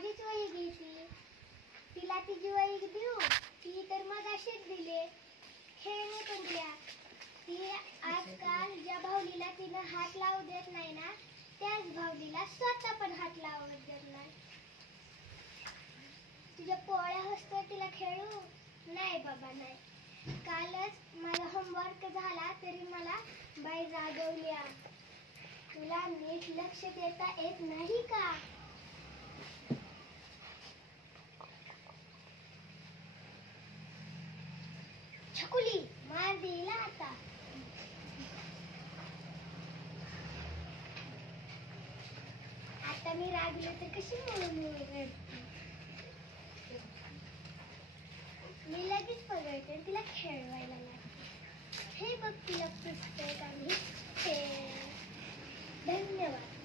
माझीच वही घेती. तिला तिची वही देऊ, ती तर मग अशीच दिले. खेळणे पण द्या. ती आजकाल ज्या भाऊलीला तिनं हात लावू देत नाही ना, त्याच भाऊलीला स्वतः पण हात लावू देत नाही. तुझ्या पोळ्या होस्तर तिला खेळू? नाही बाबा नाही. कालच माझा होमवर्क झाला तरी मला बाई रागवली. तुला नीट लक्ष देता येत नाही का? छकुली मार दिला आता. आता मी रागले तर कशी म्हणून रडते? मी लगेच पकडते आणि तिला खेळवायला लागते. हे बघ तिला पुस्तक आणि खेळ. धन्यवाद.